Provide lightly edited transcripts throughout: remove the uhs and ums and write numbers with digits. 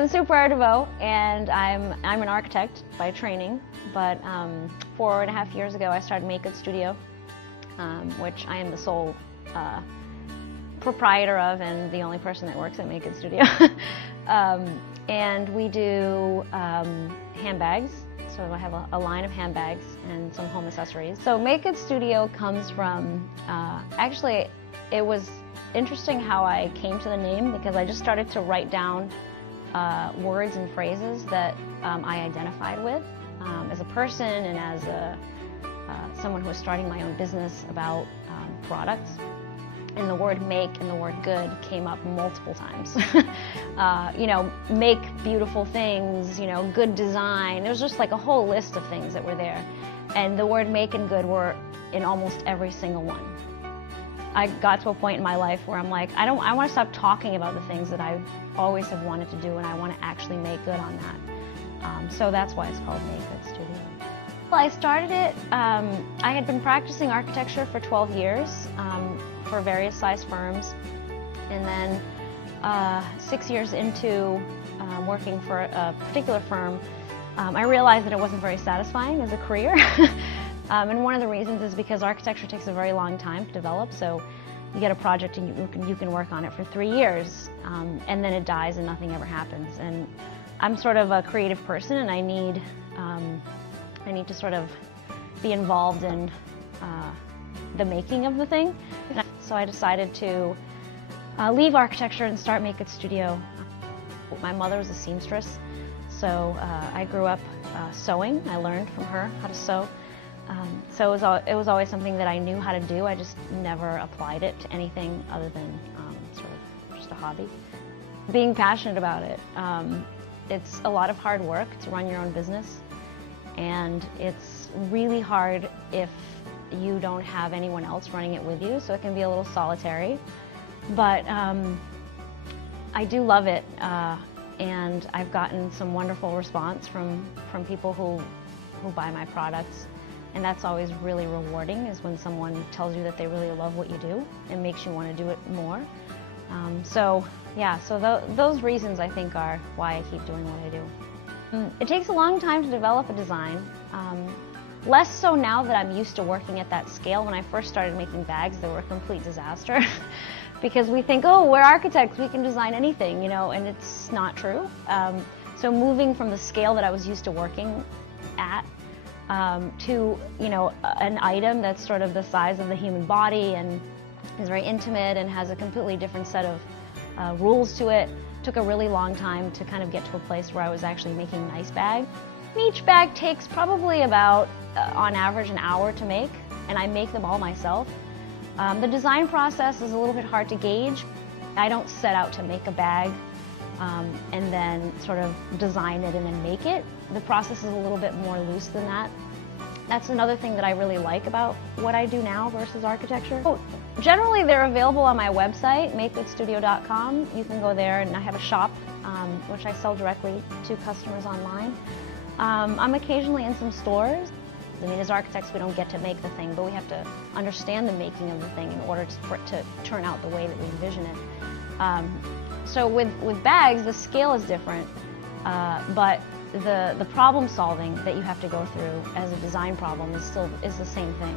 I'm Sue Pereira DeVoe, and I'm an architect by training, but 4.5 years ago I started Make.Good.Studio, which I am the sole proprietor of and the only person that works at Make.Good.Studio. And we do handbags, so I have a line of handbags and some home accessories. So Make.Good.Studio comes from, actually it was interesting how I came to the name, because I just started to write down words and phrases that I identified with as a person and as someone who was starting my own business about products. And the word make and the word good came up multiple times. You know, make beautiful things, you know, good design. There was just like a whole list of things that were there. And the word make and good were in almost every single one. I got to a point in my life where I'm like, I want to stop talking about the things that I always have wanted to do, and I want to actually make good on that. So that's why it's called Make.Good.Studio. Well, I started it, I had been practicing architecture for 12 years for various size firms, and then 6 years into working for a particular firm, I realized that it wasn't very satisfying as a career. And one of the reasons is because architecture takes a very long time to develop, so you get a project and you can work on it for 3 years, and then it dies and nothing ever happens. And I'm sort of a creative person, and I need to sort of be involved in the making of the thing. So I decided to leave architecture and start Make.Good.Studio. My mother was a seamstress, so I grew up sewing. I learned from her how to sew. So it was always something that I knew how to do. I just never applied it to anything other than sort of just a hobby. Being passionate about it, it's a lot of hard work to run your own business, and it's really hard if you don't have anyone else running it with you, so it can be a little solitary. But I do love it, and I've gotten some wonderful response from people who buy my products. And that's always really rewarding, is when someone tells you that they really love what you do and makes you want to do it more. So yeah, so those reasons I think are why I keep doing what I do. It takes a long time to develop a design. Less so now that I'm used to working at that scale. When I first started making bags, they were a complete disaster. Because we think, oh, we're architects, we can design anything, you know, and it's not true. So moving from the scale that I was used to working at to, you know, an item that's sort of the size of the human body and is very intimate and has a completely different set of rules to it, took a really long time to kind of get to a place where I was actually making nice bags. Each bag takes probably about, on average, an hour to make, and I make them all myself. The design process is a little bit hard to gauge. I don't set out to make a bag and then sort of design it and then make it. The process is a little bit more loose than that. That's another thing that I really like about what I do now versus architecture. Generally, they're available on my website, Make.Good.Studio.com. You can go there, and I have a shop, which I sell directly to customers online. I'm occasionally in some stores. I mean, as architects, we don't get to make the thing, but we have to understand the making of the thing in order for it to turn out the way that we envision it. So with bags, the scale is different, but the problem solving that you have to go through as a design problem is the same thing.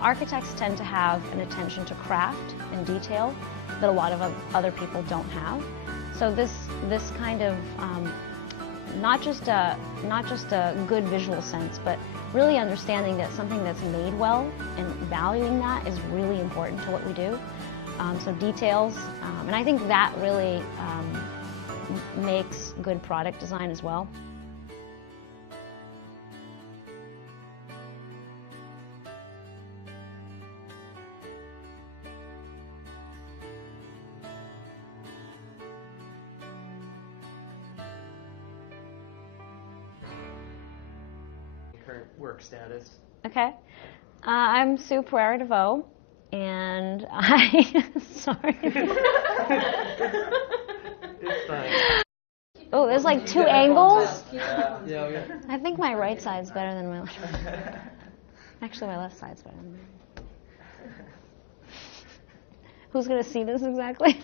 Architects tend to have an attention to craft and detail that a lot of other people don't have. So this kind of not just a good visual sense, but really understanding that something that's made well and valuing that is really important to what we do. So details, and I think that really makes good product design as well. Current work status. Okay. I'm Sue Pereira DeVoe, and sorry. It's fine. Oh, there's like two angles? Yeah. I think my right side's better than my left. Actually, my left side's better than mine. Who's going to see this exactly?